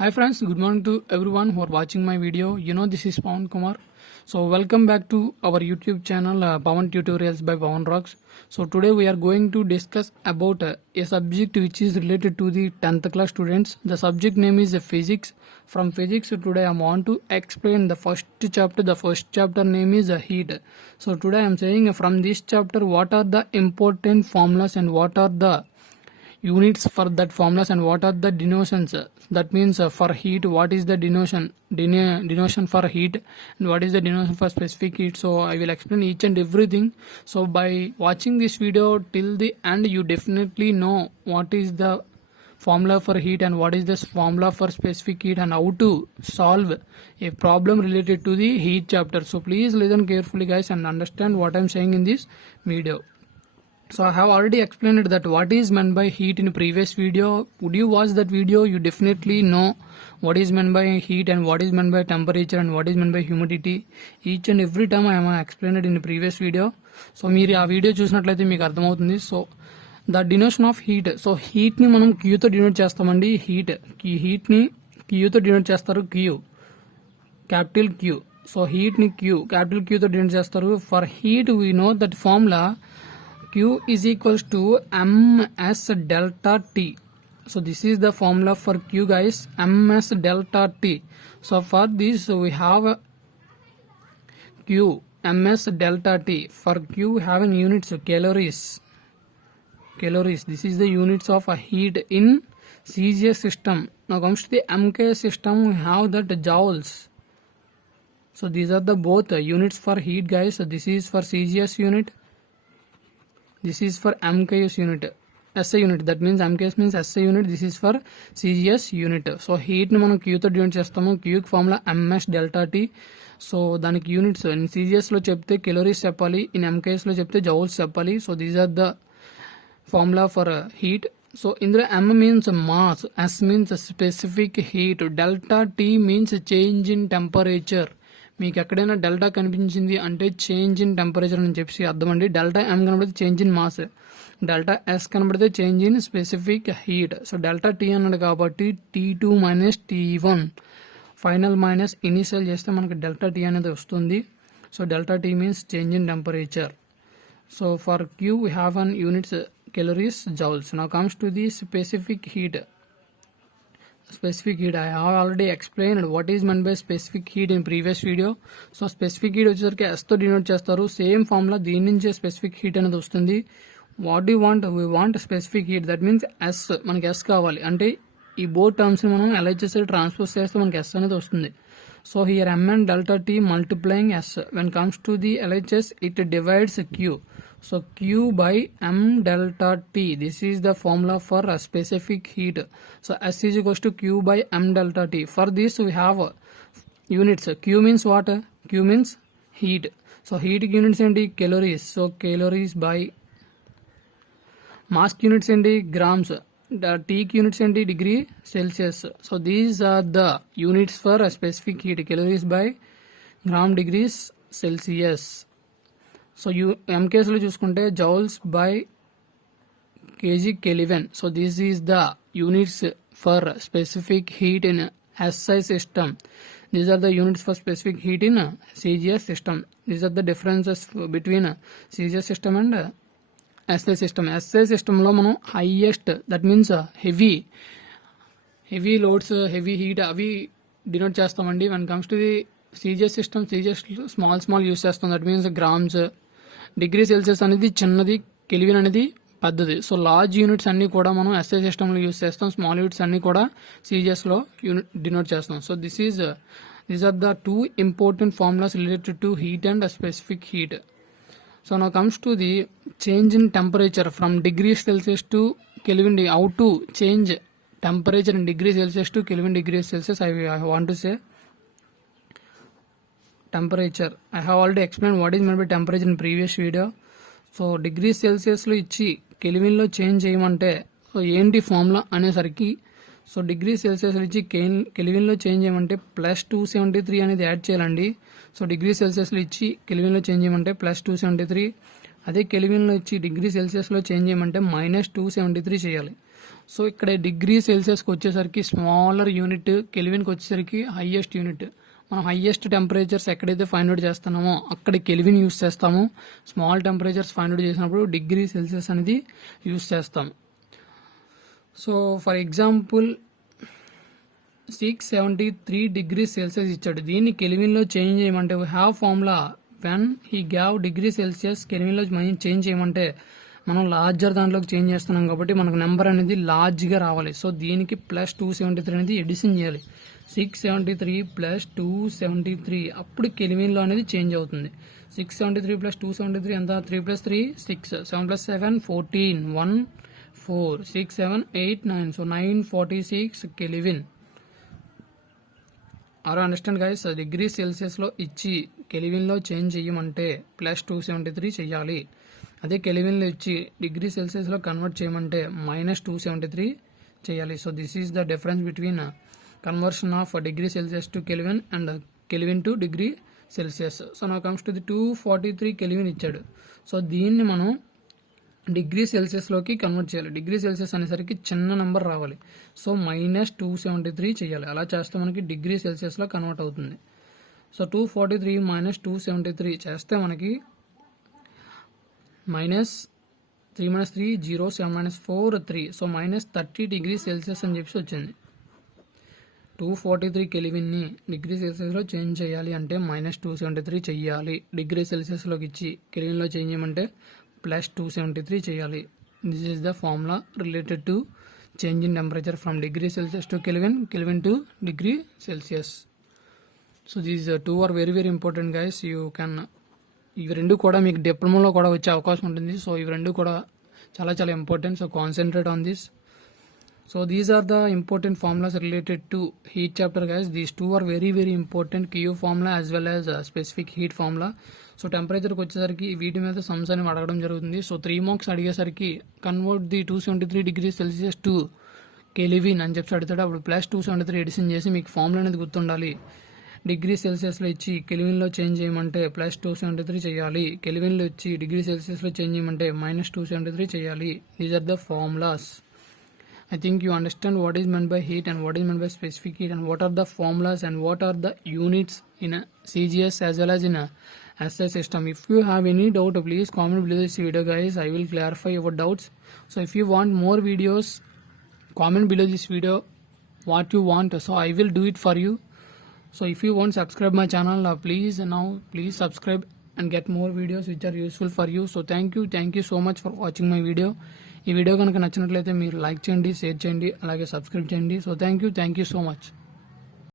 Hi friends, good morning to everyone who are watching my video. This is Pawan Kumar. So welcome back to our YouTube channel Pawan Tutorials by Pawan Rocks. So today we are going to discuss about a subject which is related to the 10th class students. The subject name is physics. From physics today I want to explain the first chapter. The first chapter name is heat. So today I am saying from this chapter what are the important formulas and what are the units for that formulas and what are the denotions. That means for heat what is the denotion for heat and what is the denotion for specific heat. So I will explain each and everything. So by watching this video till the end you definitely know what is the formula for heat and what is this formula for specific heat and how to solve a problem related to the heat chapter. So please listen carefully guys and understand what I am saying in this video. So I have already explained that what is meant by heat in previous video. Would you watch that video? You definitely know what is meant by heat and what is meant by temperature and what is meant by humidity. Each and every time I have explained it in the previous video. So మీరు ఆ వీడియో చూసినట్లయితే మీకు అర్థమవుతుంది. So the denotation of heat. So heat ని మనం క్యూతో denote చేస్తామండి. Heat ని క్యూతో డినోట్ చేస్తారు. Capital Q. సో హీట్ ని క్యాపిటల్ క్యూతో డినోట్ చేస్తారు. For heat we know that formula Q is equals to ms delta T. So this is the formula for Q guys, ms delta T. So for this we have Q ms delta T. For Q we have in units calories. This is the units of a heat in CGS system. Now comes to the MK system, we have that joules. So these are the both units for heat guys. So this is for CGS unit. This is for MKS unit, SI unit. That means MKS means SI unit. This is for CGS unit. So heat ని మనం Q తో డినోట్ చేస్తాము. Q formula ms delta T. So దానికి units in CGS లో చెప్తే కెలోరీస్ చెప్పాలి, in MKS లో చెప్తే జౌల్స్ చెప్పాలి. So these are the formula for heat. So ఇందులో M means mass, S means specific heat, delta T means change in temperature. మీకు ఎక్కడైనా డెల్టా కనిపించింది అంటే చేంజ్ ఇన్ టెంపరేచర్ అని చెప్పి అర్థం అండి. డెల్టా ఎం కనబడితే change in mass, delta S కనబడితే change in specific heat. So delta T అన్నాడు కాబట్టి T2 minus T1 final minus initial చేస్తే మనకి డెల్టా టీ అనేది వస్తుంది. So delta tea means change in temperature. So for queue we have an units calories joules. Now comes to the specific heat. I have already explained what is meant by specific heat in previous video. So specific heat వచ్చేసరికి S తో డినోట్ చేస్తారు. Same formula దీని నుంచే specific heat అనేది వస్తుంది. What you want? We want specific heat. That means S, మనకి S కావాలి అంటే ఈ బోత్ టర్మ్స్ ని మనం LHS ట్రాన్స్పోజ్ చేస్తే మనకి S అనేది వస్తుంది. So here M and delta T multiplying S. When comes to the LHS it divides Q. So Q by M delta T. This is the formula for a specific heat. So S is equals to Q by M delta T. For this we have units. Q means what? Q means heat. So heat units ఏంటి? Calories. So calories by mass units ఏంటి? Grams. The T units ఏంటి? Degree Celsius. So these are the units for a specific heat. Calories by gram degrees Celsius. So MKS లో చూసుకుంటే joules by KG kelvin. So this is the units for specific heat in SI system. These are the units for specific heat in CGS system. These are the differences between CGS system and SI system. SI సిస్టంలో మనం highest, that means heavy loads, heavy heat అవి denote చేస్తామండి. One comes to the CGS system, CGS small use చేస్తాం. That means grams. Degree Celsius అనేది చిన్నది, కెల్విన్ అనేది పెద్దది. So large units అన్ని కూడా మనం SI సిస్టంలో యూస్ చేస్తాం. స్మాల్ యూనిట్స్ అన్ని కూడా CGS లో డినోట్ చేస్తాం. So these are the two important formulas related to heat and specific heat. So now comes to the change in temperature from degree Celsius to Kelvin. How to change temperature in degree Celsius to Kelvin degree Celsius. I want to say temperature. I have already explained what is meant by temperature in previous video. So degree సెల్సియస్లో ఇచ్చి కెల్విన్లో change చేయమంటే so ఏంటి formula అనేసరికి, so degree సెల్సియస్లో ఇచ్చి కెల్విన్లో change చేయమంటే +273 అనేది యాడ్ చేయాలండి. సో డిగ్రీ సెల్సియస్లో ఇచ్చి కెల్విన్లో చేంజ్ చేయమంటే +273. అదే కెల్విన్లో ఇచ్చి డిగ్రీ సెల్సియస్లో చేంజ్ చేయమంటే -273 చేయాలి. సో ఇక్కడ డిగ్రీ సెల్సియస్కి వచ్చేసరికి స్మాలర్ యూనిట్, కెల్విన్కి వచ్చేసరికి హైయెస్ట్ యూనిట్. మనం హైయెస్ట్ టెంపరేచర్స్ ఎక్కడైతే ఫైండ్ అవుట్ చేస్తున్నామో అక్కడ కెల్విన్ యూస్ చేస్తాము. స్మాల్ టెంపరేచర్స్ ఫైండ్ అవుట్ చేసినప్పుడు డిగ్రీ సెల్సియస్ అనేది యూస్ చేస్తాము. So for example 673 degree Celsius ఇచ్చాడు. దీన్ని కెల్విన్లో చేంజ్ చేయమంటే we have formula when he gave degree Celsius కెల్విన్లో చేంజ్ చేయమంటే మనం లార్జర్ దాంట్లోకి చేంజ్ చేస్తున్నాం కాబట్టి మనకు నెంబర్ అనేది లార్జ్గా రావాలి. సో దీనికి ప్లస్ 273 అనేది ఎడిషన్ చేయాలి. 673 ప్లస్ 273 అప్పుడు కెల్విన్లో అనేది చేంజ్ అవుతుంది. 673 ప్లస్ 273 ఎంత? 3 plus 3 6, 7 plus 7 14, 1 4, 6 7 8 9. So 946 kelvin. Are understand guys? Degree సెల్సియస్లో ఇచ్చి కెల్విన్లో చేంజ్ చేయమంటే ప్లస్ 273 చేయాలి. అదే కెల్విన్లో ఇచ్చి డిగ్రీ సెల్సియస్లో కన్వర్ట్ చేయమంటే మైనస్ 273 చేయాలి. So this is the difference between conversion of degree Celsius to kelvin and kelvin to degree Celsius. So నా కమ్స్ టు ది 243 కెల్విన్ ఇచ్చాడు. సో దీన్ని మనం డిగ్రీ సెల్సియస్లోకి కన్వర్ట్ చేయాలి. డిగ్రీ సెల్సియస్ అనేసరికి చిన్న నెంబర్ రావాలి. సో మైనస్ 273 చేయాలి. అలా చేస్తే మనకి డిగ్రీ సెల్సియస్లో కన్వర్ట్ అవుతుంది. సో 243 మైనస్ 273 చేస్తే మనకి మైనస్ 3 మైనస్ 3 0, 7 మైనస్ 4 3. సో మైనస్ 30 డిగ్రీ సెల్సియస్ అని చెప్పి వచ్చింది. 243 కెల్విన్ని డిగ్రీ సెల్సియస్లో చేంజ్ చేయాలి అంటే మైనస్ 273 చెయ్యాలి. డిగ్రీ సెల్సియస్లోకి ఇచ్చి కెల్విన్లో చేంజ్ చేయమంటే ప్లస్ 273 చేయాలి. This is the formula related to change in temperature from degree Celsius to Kelvin, Kelvin to degree Celsius. So these two are very very important guys. You can ఇవి రెండు కూడా మీకు డిప్లొమాలో కూడా వచ్చే అవకాశం ఉంటుంది. సో ఇవి రెండు కూడా చాలా చాలా important. So concentrate on this. So these are the important formulas related to heat chapter guys. These two are very very important, Q formula as well as specific heat formula. So టెంపరేచర్కి వచ్చేసరికి వీటి మీద sums అని అడగడం జరుగుతుంది. So 3 marks అడిగేసరికి convert the 273 degree Celsius to kelvin అని చెప్పి అడుగుతాడు. అప్పుడు ప్లస్ 273 ఎడిషన్ చేసి మీకు ఫార్ములా అనేది గుర్తుండాలి. డిగ్రీ సెల్సియస్లో ఇచ్చి కెల్విన్లో చేంజ్ చేయమంటే ప్లస్ 273 చేయాలి. కెల్విన్లో ఇచ్చి డిగ్రీ సెల్సియస్లో చేంజ్ చేయమంటే మైనస్ 273 చేయాలి. These are the formulas. I think you understand what is meant by heat and what is meant by specific heat and what are the formulas and what are the units in a CGS as well as in a SI system. If you have any doubt, please comment below this video guys. I will clarify your doubts. So if you want more videos, comment below this video what you want. So I will do it for you. So if you want subscribe my channel, please subscribe and get more videos which are useful for you. So thank you so much for watching my video. ఈ వీడియో కనుక నచ్చినట్లయితే మీరు లైక్ చేయండి, షేర్ చేయండి, అలాగే సబ్స్క్రైబ్ చేయండి. So thank you so much.